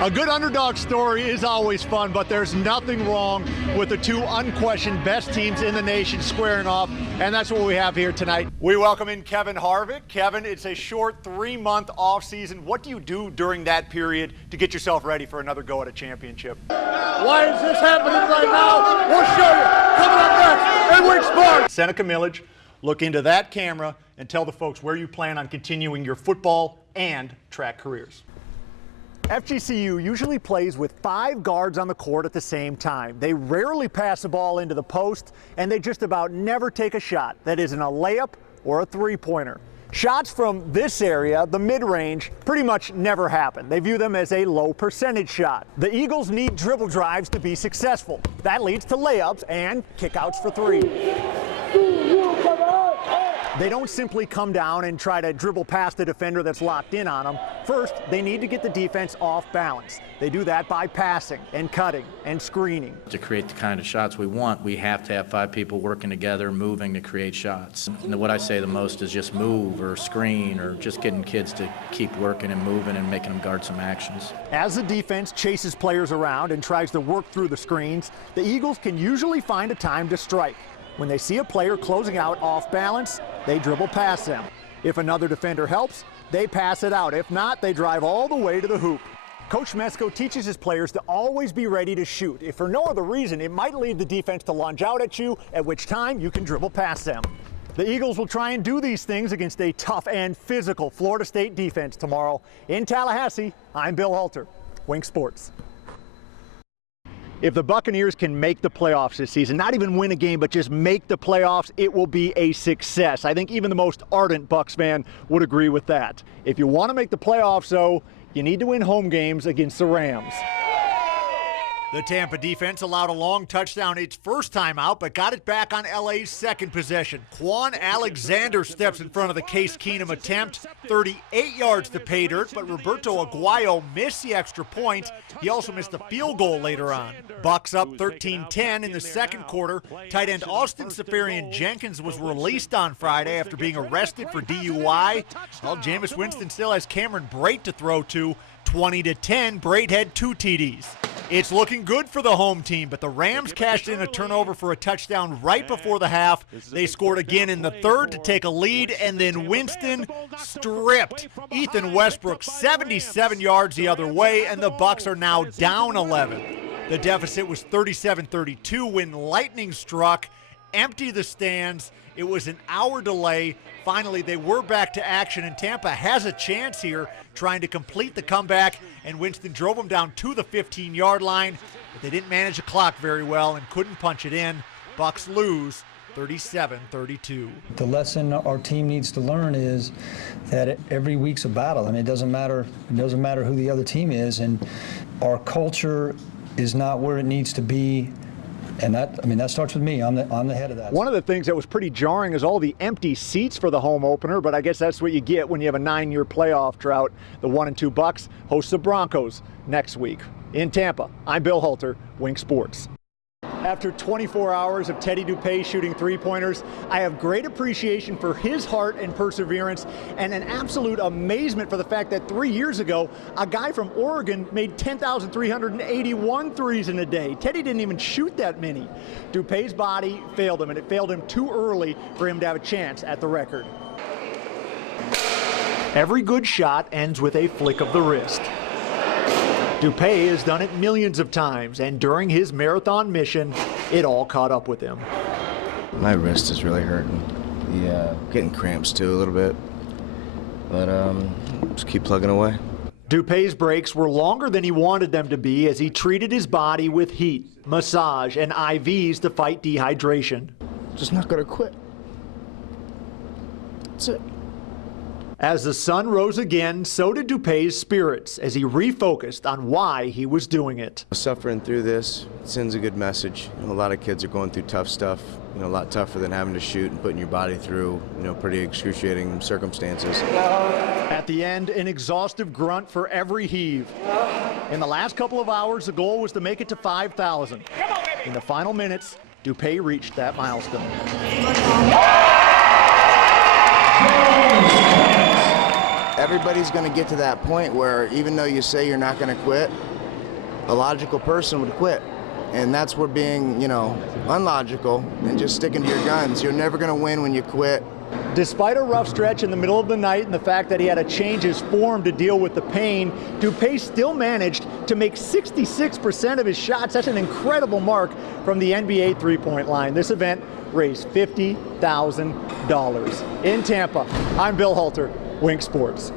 A good underdog story is always fun, but there's nothing wrong with the two unquestioned best teams in the nation squaring off, and that's what we have here tonight. We welcome in Kevin Harvick. Kevin, it's a short 3-month off season. What do you do during that period to get yourself ready for another go at a championship? Why is this happening right now? We'll show you. Coming up next, Edwin Sparks. Seneca Millage, look into that camera and tell the folks where you plan on continuing your football and track careers. FGCU usually plays with 5 guards on the court at the same time. They rarely pass the ball into the post, and they just about never take a shot that isn't a layup or a three-pointer. Shots from this area, the mid-range, pretty much never happen. They view them as a low percentage shot. The Eagles need dribble drives to be successful. That leads to layups and kickouts for 3. They don't simply come down and try to dribble past the defender that's locked in on them. First, they need to get the defense off balance. They do that by passing and cutting and screening. To create the kind of shots we want, we have to have 5 people working together, moving to create shots. And what I say the most is just move or screen or just getting kids to keep working and moving and making them guard some actions. As the defense chases players around and tries to work through the screens, the Eagles can usually find a time to strike. When they see a player closing out off balance, they dribble past them. If another defender helps, they pass it out. If not, they drive all the way to the hoop. Coach Mesko teaches his players to always be ready to shoot. If for no other reason, it might lead the defense to lunge out at you, at which time you can dribble past them. The Eagles will try and do these things against a tough and physical Florida State defense tomorrow. In Tallahassee, I'm Bill Halter, Wink Sports. If the Buccaneers can make the playoffs this season, not even win a game, but just make the playoffs, it will be a success. I think even the most ardent Bucs fan would agree with that. If you want to make the playoffs, though, you need to win home games against the Rams. The Tampa defense allowed a long touchdown its first time out, but got it back on LA's second possession. Quan Alexander steps in front of the Case Keenum attempt, 38 yards to pay dirt, but Roberto Aguayo missed the extra point. He also missed a field goal later on. Bucs up 13-10 in the second quarter. Tight end Austin Safarian-Jenkins was released on Friday after being arrested for DUI. Well, Jameis Winston still has Cameron Brate to throw to. 20-10, Brate had 2 TDs. It's looking good for the home team, but the Rams cashed in a turnover for a touchdown right before the half. They scored again in the third to take a lead, and then Winston stripped Ethan Westbrook 77 yards the other way, and the Bucs are now down 11. The deficit was 37-32 when lightning struck, emptied the stands. It was an hour delay. Finally, they were back to action, and Tampa has a chance here trying to complete the comeback, and Winston drove them down to the 15-yard line, but they didn't manage the clock very well and couldn't punch it in. Bucs lose 37-32. The lesson our team needs to learn is that every week's a battle. I mean, it doesn't matter who the other team is, and our culture is not where it needs to be. And that starts with me. I'm the head of that. One of the things that was pretty jarring is all the empty seats for the home opener, but I guess that's what you get when you have a 9-year playoff drought. The 1-2 Bucs host the Broncos next week. In Tampa, I'm Bill Halter, Wink Sports. After 24 hours of Teddy Dupay shooting 3-pointers, I have great appreciation for his heart and perseverance, and an absolute amazement for the fact that 3 years ago, a guy from Oregon made 10,381 threes in a day. Teddy didn't even shoot that many. Dupay's body failed him, and it failed him too early for him to have a chance at the record. Every good shot ends with a flick of the wrist. Dupay has done it millions of times, and during his marathon mission, it all caught up with him. My wrist is really hurting. Yeah, getting cramps too a little bit, but just keep plugging away. Dupay's breaks were longer than he wanted them to be as he treated his body with heat, massage, and IVs to fight dehydration. Just not gonna quit. That's it. As the sun rose again, so did Dupay's spirits as he refocused on why he was doing it. Suffering through this sends a good message. You know, a lot of kids are going through tough stuff, a lot tougher than having to shoot and putting your body through, pretty excruciating circumstances. At the end, an exhaustive grunt for every heave. In the last couple of hours, the goal was to make it to 5,000. In the final minutes, Dupay reached that milestone. everybody's going to get to that point where even though you say you're not going to quit, a logical person would quit. And that's where being, unlogical and just sticking to your guns. You're never going to win when you quit. Despite a rough stretch in the middle of the night and the fact that he had to change his form to deal with the pain, Dupay still managed to make 66% of his shots. That's an incredible mark from the NBA three-point line. This event raised $50,000. In Tampa, I'm Bill Halter, Wink Sports.